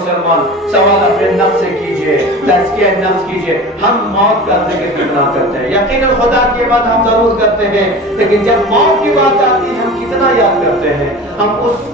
मुसलमान, सवाल अपने नफ्स से कीजिए, तज़किया नफ्स कीजिए, हम मौत का जिक्र कितना करते हैं? यकीनन खुदा की बात हम जरूर करते हैं, लेकिन जब मौत की बात आती है हम कितना याद करते हैं? हम उस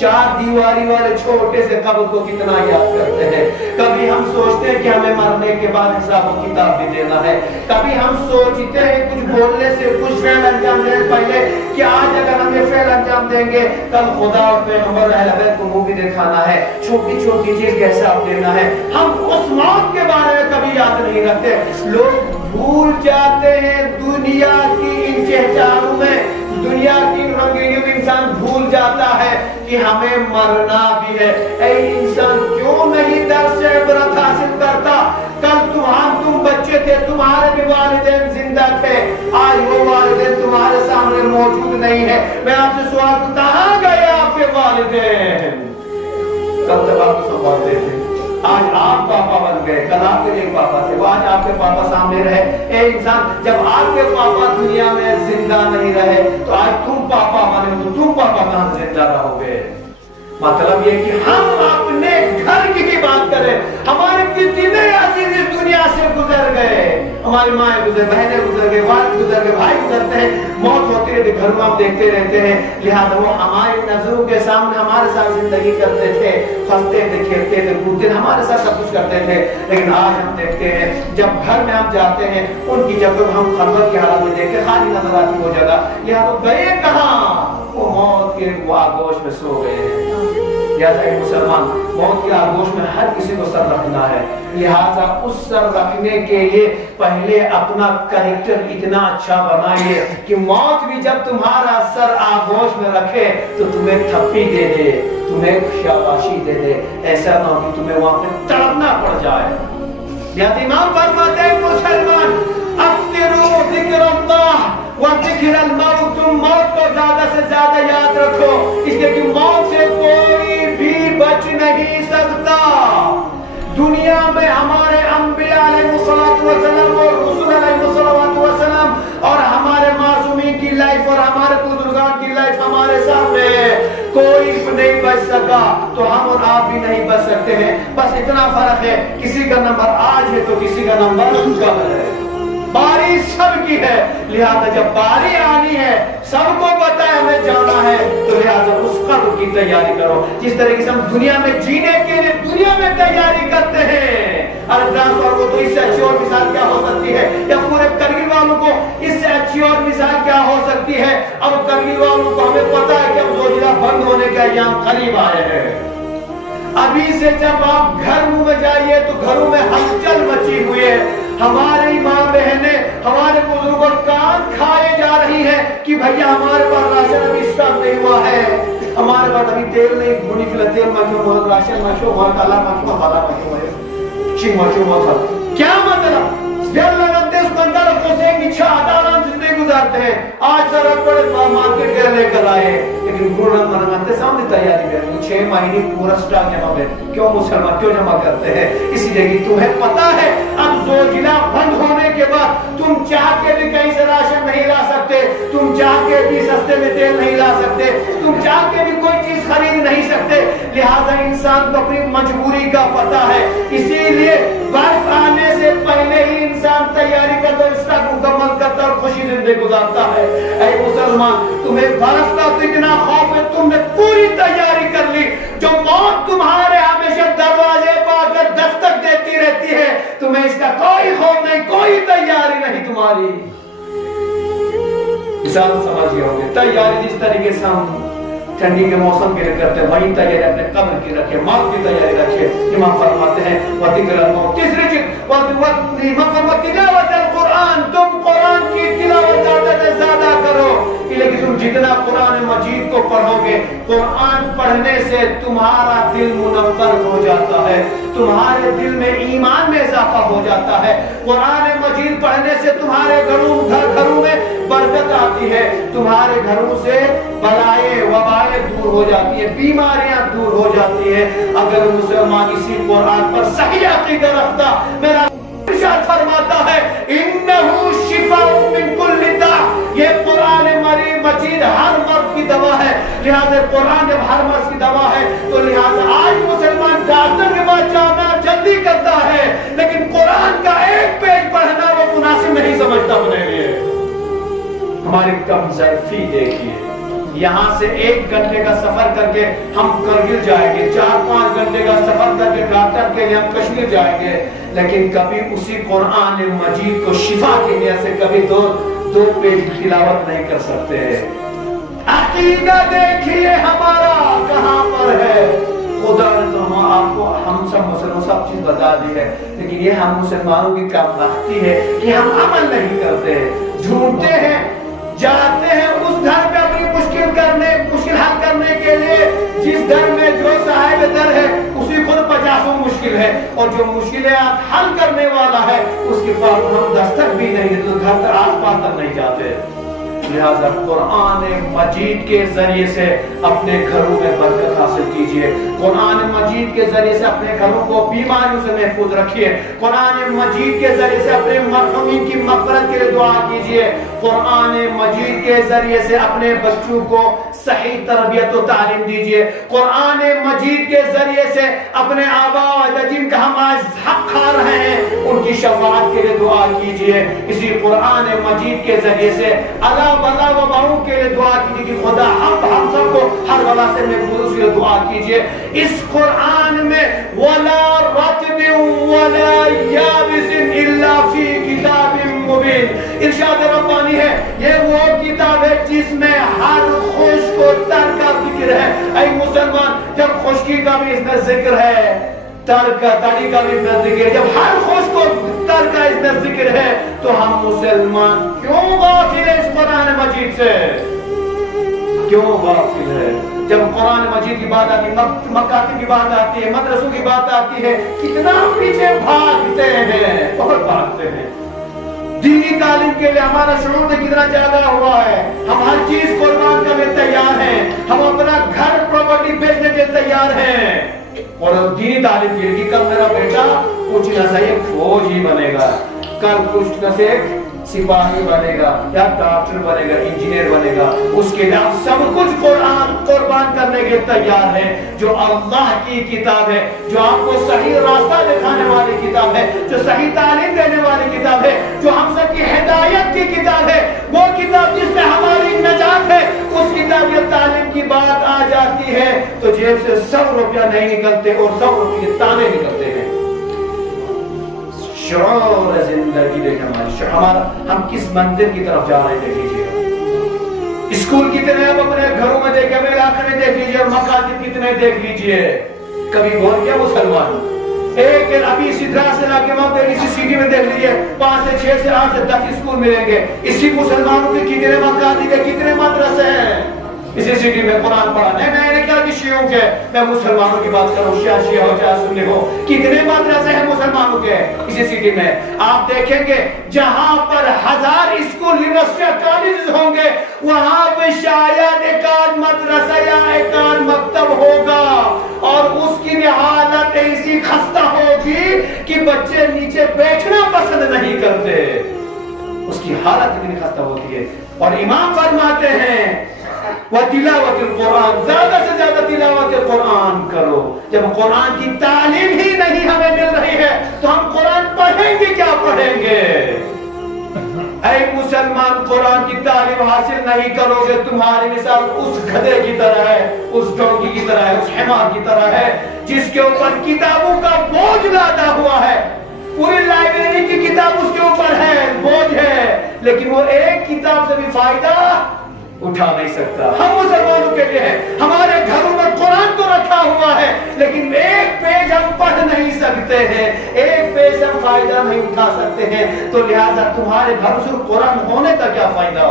चार दीवारी वाले छोटे से कब्र को कितना याद करते हैं? कभी हम सोचते हैं कि हमें मरने के बाद हिसाब किताब भी देना है। कभी हम सोचते हैं कुछ बोलने से, कुछ फेल अंजाम देने पहले कि आज अगर हमें फेल अंजाम देंगे कल खुदा और पैगंबर अहले बैत को मुंह भी दिखाना है, छोटी छोटी चीज का हिसाब देना है। हम उस मौत के बारे में कभी याद नहीं रखते। लोग भूल जाते हैं दुनिया की इन चहचारों में, दुनिया की रंगीनियों में इंसान भूल जाता है कि हमें मरना भी है। ऐ इंसान क्यों नहीं दर्स से इबरत हासिल करता? कल तुम बच्चे थे, तुम्हारे भी वालिदैन जिंदा थे, आज वो वालिदैन तुम्हारे सामने मौजूद नहीं है। मैं आपसे सवाल करता, कहाँ गए आपके वालिदैन? कल तक आपको संभालते थे, आज आप पापा बन गए, कल आपके लिए पापा थे, वो आज आपके पापा सामने रहे। ए इंसान, जब आपके पापा दुनिया में जिंदा नहीं रहे तो आज तुम पापा बने, तो तुम पापा कहां जिंदा रहोगे? मतलब ये कि हम अपने घर की भी बात करें, हमारे कितने अजीज इस दुनिया से गुजर गए, हमारी माँ गुजर, बहनें गुजर गए, वालिद गुजर गए, भाई गुजरते हैं, मौत होती रहती, घर में हम देखते रहते हैं। लिहाजा वो हमारी नजरों के सामने हमारे साथ जिंदगी करते थे, फंसते थे, खेलते थे, कूदते थे, हमारे साथ सब कुछ करते थे। लेकिन आज हम देखते हैं जब घर में हम जाते हैं उनकी जगह हम खलबत के हालत में देखते, खाली नजर आती वो जगह। लिहाजा गए कहाँ? वो मौत के आगोश में सो गए हैं। मुसलमान, मौत के आगोश में हर किसी को सर रखना है। लिहाजा उस सर रखने के लिए पहले अपना कैरेक्टर इतना अच्छा बनाइए कि मौत भी जब तुम्हारा सर आगोश में रखे तो तुम्हें थप्पी दे दे, तुम्हें शाबाशी दे दे, ऐसा ना हो कि तुम्हें वहां पे तड़पना पड़ जाए। इमाम फरमाते हैं मुसलमान, अक्सिरू ज़िक्रुल्लाह व ज़िक्रुल मौत, तुम मौत को ज्यादा से ज्यादा याद रखो, इसलिए कि मौत से कोई भी बच नहीं सकता। दुनिया में हमारे अंबिया अलैहिस्सलातु वस्सलाम और रसूल अलैहिस्सलातु वस्सलाम और हमारे मासूमीन की लाइफ और हमारे बुजुर्गान की लाइफ हमारे सामने है, कोई नहीं बच सका तो हम और आप भी नहीं बच सकते हैं। बस इतना फर्क है, किसी का नंबर आज है तो किसी का नंबर कल है। बारी सबकी है, लिहाजा जब बारी आनी है, सबको पता है हमें जाना है, तो लिहाजा उस कब्र की तैयारी करो। जिस तरीके से हम दुनिया में जीने के लिए दुनिया में तैयारी करते हैं, को तो इससे अच्छी और मिसाल क्या हो सकती है? या पूरे करगिल वालों को इससे अच्छी और मिसाल क्या हो सकती है? अब करगिल वालों को हमें पता है कि अब जोजिला बंद होने के अय्याम करीब आए हैं। अभी से जब आप घर में जाइए तो घरों में हलचल मची हुई है, हमारी माँ बहने, हमारे बुजुर्गों कान खाए जा रही है कि भैया हमारे पास राशन अभी स्टॉक नहीं हुआ है, हमारे पास अभी तेल नहीं, भुनी फिल तेल मचो, राशन मचो, काला मचो, काला मचो है, चिंग मचो मचो। क्या मतलब? जब लगाते हैं उस बंदा रखते से एक इच्छा आराम जिंदगी गुजारते हैं। आज सर बड़े मार्केट के लेकर आए, लेकिन गुरु मनाते सामने तैयारी करते 6 महीने पूरा स्टॉक जमा कर। क्यों मुसलमान क्यों जमा करते हैं? इसीलिए कि तुम्हें पता है अब जोजिला बंद होने के बाद तुम चाह के भी कहीं से राशन नहीं ला सकते, तुम चाह के भी सस्ते में तेल नहीं ला सकते, तुम चाह के भी कोई चीज खरीद नहीं सकते। लिहाजा इंसान को अपनी मजबूरी का पता है, इसीलिए बर्फ आने से पहले ही इंसान तैयारी करता है, इसका मुकम्मल करता और खुशी जिंदगी गुजारता है। ऐ मुसलमान, तुम्हें बर्फ का तो इतना खौफ है, तुमने पूरी तैयारी कर ली। जो मौत तुम्हारे हमेशा दरवाजे पर आकर दस्तक देती रहती है, तुम्हें इसका कोई खौफ नहीं, कोई तैयारी नहीं तुम्हारी। मिसाल समझिए होंगे, तैयारी जिस तरीके से हम ठंडी के मौसम के लिए करते हैं, वही तैयारी अपने कब्र की रखे, मौत की तैयारी रखे। इमाम फरमाते हैं तीसरी चीज कुरान, तुम कुरान की तिलावत ज्यादा से ज्यादा करो, लेकिन तुम जितना कुरान मजीद को पढ़ोगे, कुरान पढ़ने से तुम्हारा दिल मुनव्वर हो जाता है, तुम्हारे दिल में ईमान में इजाफा हो जाता है। कुरान मजीद पढ़ने से तुम्हारे घरों में बरकत आती है, तुम्हारे घरों से बलाएं वबाएं दूर हो जाती है, बीमारियां दूर हो जाती है। अगर मुसलमान इसी कुरान पर सही अकीदा रखता, मेरा इरशाद फरमाता है इन्नहु शिफाउन मिन कुल्लि दा, ये कुरान मजीद हर मर्द की दवा है। लिहाजा कुरान जब हर मर्द की दवा है तो लिहाजा आज मुसलमान ہماری کم ظرفی دیکھیے، یہاں سے 1 گھنٹے کا سفر کر کے ہم کرگل جائیں گے، 4-5 گھنٹے کا سفر کر کے ڈاکٹر کے لیے ہم کشمیر جائیں گے، لیکن کبھی اسی قرآن مجید کو شفا کے لیے سے کبھی دو پیج تلاوت نہیں کر سکتے۔ عقیدہ دیکھیے ہمارا کہاں پر ہے۔ خدا نے تو ہم سب مسلمانوں سب چیز بتا دی ہے، لیکن یہ ہم مسلمانوں کی کم بختی ہے کہ ہم عمل نہیں کرتے ہیں، جھوٹتے ہیں، جاتے ہیں اس گھر پہ اپنی مشکل حل کرنے کے لیے جس گھر میں جو صاحب در ہے اسی خود 50 مشکل ہے، اور جو مشکلیں حل کرنے والا ہے اس کے پاس ہم دستک بھی نہیں دیتے، گھر تک آس پاس تک نہیں جاتے۔ لہذا قرآن مجید کے ذریعے سے اپنے گھروں میں برکت حاصل کیجئے، قرآن مجید کے ذریعے سے اپنے گھروں کو بیماریوں سے محفوظ رکھیے، قرآن مجید کے ذریعے سے اپنے مرحومین کی مغفرت کے لیے دعا کیجئے، قرآن مجید کے ذریعے سے اپنے بچوں کو صحیح تربیت و تعلیم دیجئے، قرآن مجید کے ذریعے سے اپنے آباء و اجداد جن کا ہم آج حق کھا رہے ہیں ان کی شفاعت کے لیے دعا کیجئے، اسی قرآن مجید کے ذریعے سے اللہ بلا وباؤں کے لیے دعا کیجئے کہ خدا ہم سب کو ہر بلا سے محفوظ کے لیے دعا کیجئے۔ اس قرآن میں وَلَا رَطْبٍ وَلَا يَابِسٍ إِلَّا فِي كِتَابٍ مُبِينٍ، ارشاد ربانی ہے یہ وہ کتاب ہے جس میں ہر خشک و تر کا ذکر ہے۔ اے مسلمان، جب خشکی کا بھی اس میں ذکر ہے، تر کا تری کا بھی اس میں ذکر ہے، جب ہر خشک و تر کا اس میں ذکر ہے تو ہم مسلمان کیوں غافل ہے اس قرآن مجید سے؟ کیوں غافل ہے؟ جب قرآن مجید کی بات آتی ہے، مکاتب کی بات آتی ہے، مدرسوں کی بات آتی ہے، کتنا ہم پیچھے بھاگتے ہیں، بہت بھاگتے ہیں۔ دینی تعلیم کے لیے ہمارا شعور میں کتنا زیادہ ہوا ہے، ہم ہر چیز قربان کرنے تیار ہیں، ہم اپنا گھر پراپرٹی بیچنے کے تیار ہیں، اور دینی تعلیم کے لیے کل میرا بیٹا کچھ نہ سے ایک فوجی بنے گا، کل کچھ نہ سے ایک سپاہی بنے گا، یا ڈاکٹر بنے گا، انجینئر بنے گا، اس کے لیے آپ سب کچھ قربان کرنے کے تیار ہیں۔ جو اللہ کی کتاب ہے، جو آپ کو صحیح راستہ دکھانے والی کتاب ہے، جو صحیح تعلیم دینے والی کتاب ہے، جو ہم سب کی ہدایت کی کتاب ہے، وہ کتاب جس میں ہماری نجات ہے، اس کتاب یا تعلیم کی بات آ جاتی ہے تو جیب سے 100 روپیہ نہیں نکلتے اور 100 روپے کے تانے نکلتے ہیں۔ شعور زندگی دیکھیں ہمارا، ہم کس منزل کی طرف جا رہے ہیں دیکھیے، اسکول کتنے آپ اپنے گھروں میں دیکھیں، اپنے علاقے میں دیکھ لیجئے، مکاتب کتنے دیکھ لیجئے، کبھی بول کیا مسلمان ایک ابھی اسی طرح سے علاقے میں دہلی سی سٹی میں دیکھ لیجئے 5 سے 6 سے 8 سے 10 اسکول ملیں گے، اسی مسلمانوں کے کتنے مکاتب کے کتنے مدرسے ہیں اسی سٹی میں قرآن پڑھا۔ نہیں میں نے کہا کہ شیعوں کے، میں مسلمانوں کی بات کروں، شیعہ ہو چاہے سنی ہو، کتنے مدرسے ہیں مسلمانوں کے اسی سٹی میں؟ آپ دیکھیں گے جہاں پر 1000 اسکول، یونیورسٹی، کالجز ہوں گے، وہاں پہ شاید ایک آدھ مدرسہ یا ایک آدھ مکتب ہوگا، اور اس کی حالت ایسی خستہ ہوگی کہ بچے نیچے بیٹھنا پسند نہیں کرتے، اس کی حالت اتنی خستہ ہوتی ہے۔ اور امام فرماتے ہیں وَتِلَاوَةِ الْقُرْآنِ، زیادہ سے زیادہ تلاوت قرآن کرو۔ جب قرآن کی تعلیم ہی نہیں ہمیں مل رہی ہے تو ہم قرآن پڑھیں گے کیا پڑھیں گے؟ اے مسلمان، قرآن کی تعلیم حاصل نہیں کرو گے، تمہاری مثال اس گدھے کی طرح ہے، اس ڈونکی کی طرح ہے، اس حمار کی طرح ہے جس کے اوپر کتابوں کا بوجھ لادا ہوا ہے، پوری لائبریری کی کتاب اس کے اوپر ہے، بوجھ ہے، لیکن وہ ایک کتاب سے بھی فائدہ اٹھا نہیں سکتا۔ ہم مسلمانوں کے لیے ہے، ہمارے گھروں میں قرآن تو رکھا ہوا ہے لیکن ایک پیج ہم پڑھ نہیں سکتے ہیں، ایک پیج سے ہم فائدہ نہیں اٹھا سکتے ہیں، تو لہٰذا تمہارے گھر سے قرآن ہونے کا کیا فائدہ؟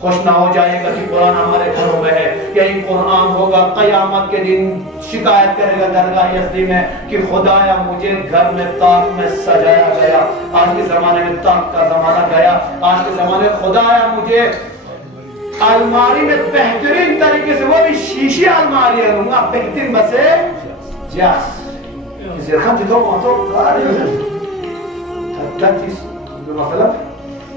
خوش نہ ہو جائے گا کہ قرآن ہمارے گھروں میں ہے، یہی قرآن ہوگا قیامت کے دن شکایت کرے گا درگاہ یزدی میں کہ خدایا مجھے گھر میں طاق میں سجایا گیا، آج کے زمانے میں طاق کا زمانہ گیا، آج کے زمانے میں خدایا مجھے الماری میں بہترین طریقے سے، وہ بھی شیشی الماری ہے، بہترین بسے جاس زرخم جدو ماتو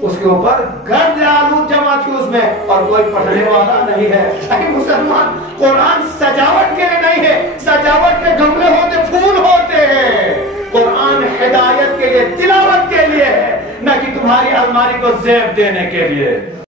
اس کے اوپر گرد آلود جمع تھی اس میں، اور کوئی پڑھنے والا نہیں ہے۔ اے مسلمان، قرآن سجاوٹ کے لیے نہیں ہے، سجاوٹ کے گملے ہوتے، پھول ہوتے ہیں، قرآن ہدایت کے لیے، تلاوت کے لیے ہے، نہ کہ تمہاری الماری کو زیب دینے کے لیے۔